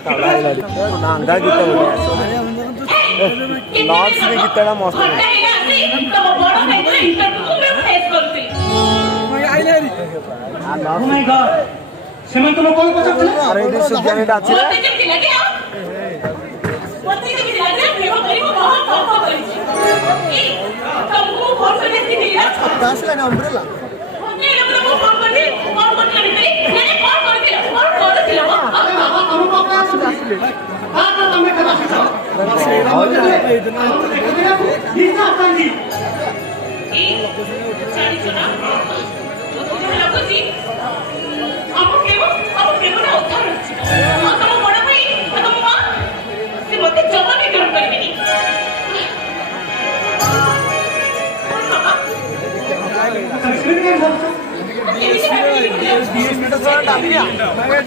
नांगा गीत लॉर्ड्स में गीतड़ा मस्त ସେମାନେ ତମ କଣ ପଚାରୁଥିଲେ? ଆରେ ଏଠି ସୁଜ୍ଞାନୀଟା ଅଛି ରେ ଆସିଲା ନା ଅମ୍ବ୍ରେଲା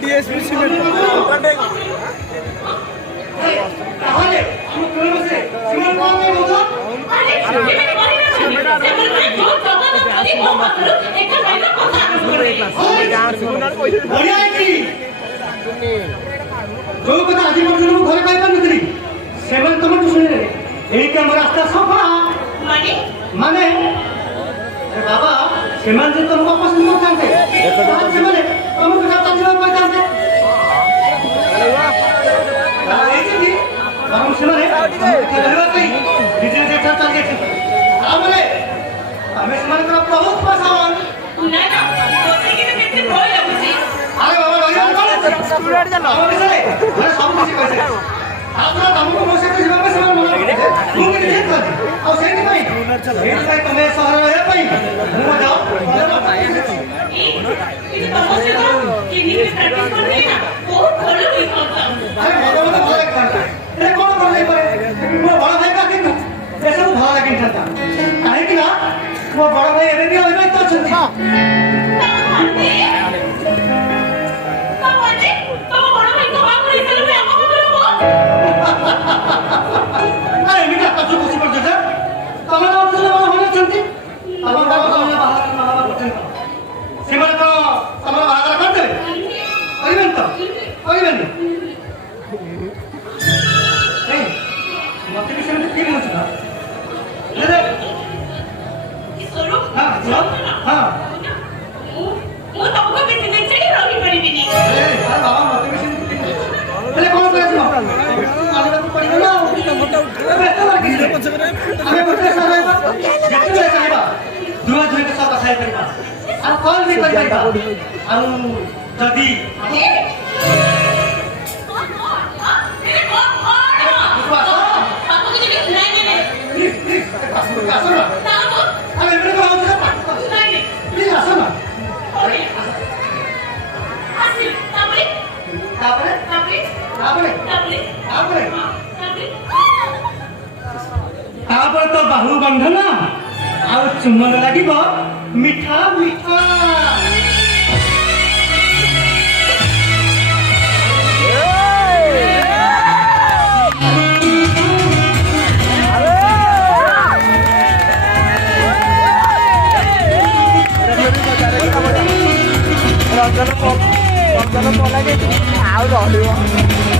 DSP सिमेंट जो कथा आज पर्यंत घरे पाई पारनथि सेवन तमटु सुने एई काम रास्ता सफा माने बाबा सेमान जे तुमको पसंद करते सेमाने तुमको साथ जीवन पाइते हम सेमाने रहबा कई निजे जे चल चल के आमले हमें सेमान का बहुत पसंद ना ना तोते के केते भय लागुची अरे बाबा रहिया स्टूडेंट जानो अरे सब किसी कहै आपन हमको मोसे के जीवन में सेमान मन लगे तू के जे कर और सेनी भाई सेनी भाई तुम्हें सहर रहे भाई मुंह जाओ ये तमसे तो कि नीचे प्रैक्टिस कर रही ना बहुत बड़ा हुई पाता अरे भगवान भला करता ए कौन कर ले पाए वो बड़ा भाई का किन ऐसे वो भला किन करता काहे कि ना वो बड़ा भाई एबे भी होइबे तो छथि तो बड़ा भाई को बात करे चलो मैं आपको बोलूंगा अरे मिटा कछु खुशी पर जजा तमे ना बोलले होने छथि तमे बाबा तमे बाबा बोलछन सेमाने तो तमे बाहर कर देबे करिबेन तो करिबेन ए मते भी सेमते ठीक होछ ना ले ले की स्वरूप हां हां मु तमको भी दिन चाहिए रही परिबिनी ए अरे बाबा मते भी सेमते ठीक ले कोन करे छ आले को पड़ी ना मोटा उठे बेटा लागी हमें बोलते सारा जेते चाहिबा दुआ दुआ के साथ असाई करबा आ कॉल भी करबा आ जदी तापर तो बाहु बंधन आ चुम्बन लागिब मिठा मिठा रंजन पलागे आउ रहिबो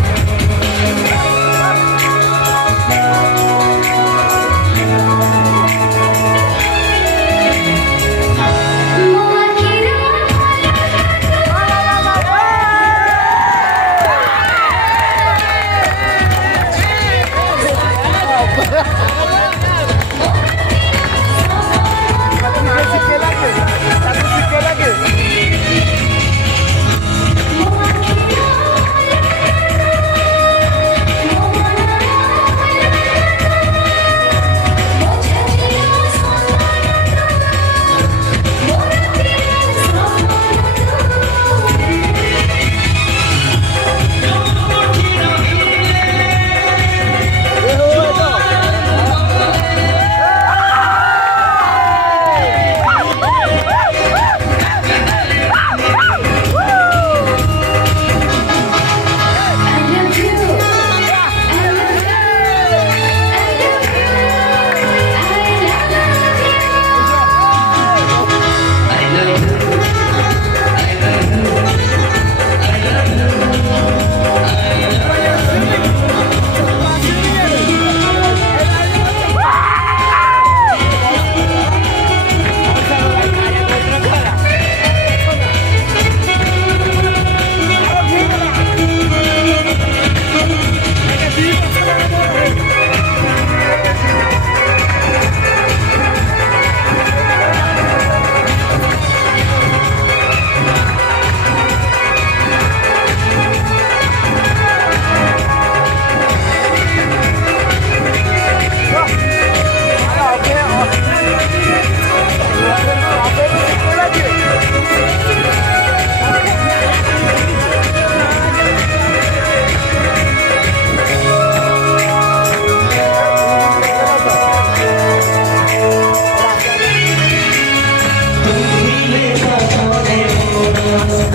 Thank you.